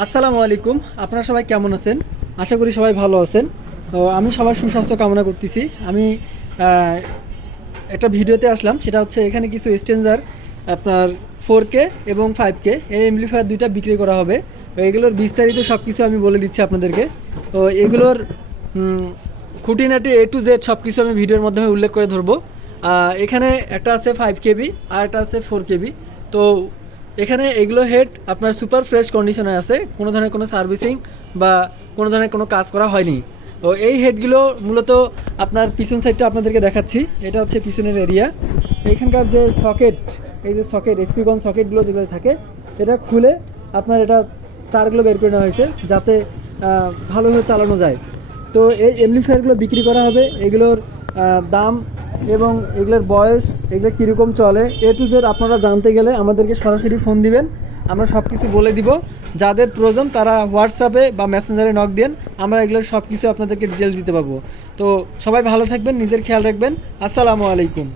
আসসালামু আলাইকুম। আপনারা সবাই কেমন আছেন? আশা করি সবাই ভালো আছেন। তো আমি সবার সুস্বাস্থ্য কামনা করতেছি। আমি একটা ভিডিওতে আসলাম। সেটা হচ্ছে এখানে কিছু এক্সচেঞ্জার আপনার ফোর কে এবং ফাইভ কে এই এমপ্লিফায়ার দুইটা বিক্রি করা হবে। এগুলোর বিস্তারিত সব কিছু আমি বলে দিচ্ছি আপনাদেরকে। তো এগুলোর খুঁটিনাটি এ টু জেড সব কিছু আমি ভিডিওর মাধ্যমে উল্লেখ করে ধরবো। এখানে একটা আছে ফাইভ কেবি আর একটা আছে ফোর কেবি তো এখানে এগুলো হেড আপনার সুপার ফ্রেশ কন্ডিশনে আছে, কোনো ধরনের কোনো সার্ভিসিং বা কোনো ধরনের কোনো কাজ করা হয়নি। তো এই হেডগুলো মূলত আপনার পিছন সাইডটা আপনাদেরকে দেখাচ্ছি, এটা হচ্ছে পিছনের এরিয়া এখানকার যে সকেট এই যে সকেট স্পিকন সকেটগুলো যেগুলো থাকে, এটা খুলে আপনার এটা তারগুলো বের করে নেওয়া হয়েছে, যাতে ভালোভাবে চালানো যায়। তো এই এমপ্লিফায়ারগুলো বিক্রি করা হবে, এগুলোর দাম এবং এগুলোর বয়স, এগুলো কীরকম চলে, এ টু জেড আপনারা জানতে গেলে আমাদেরকে সরাসরি ফোন দিবেন। আমরা সব কিছু বলে দিব। যাদের প্রয়োজন তারা হোয়াটসঅ্যাপে বা মেসেঞ্জারে নক দেন আমরা এগুলোর সব কিছু আপনাদেরকে ডিটেলস দিতে পারব। তো সবাই ভালো থাকবেন, নিজের খেয়াল রাখবেন। আসসালামু আলাইকুম।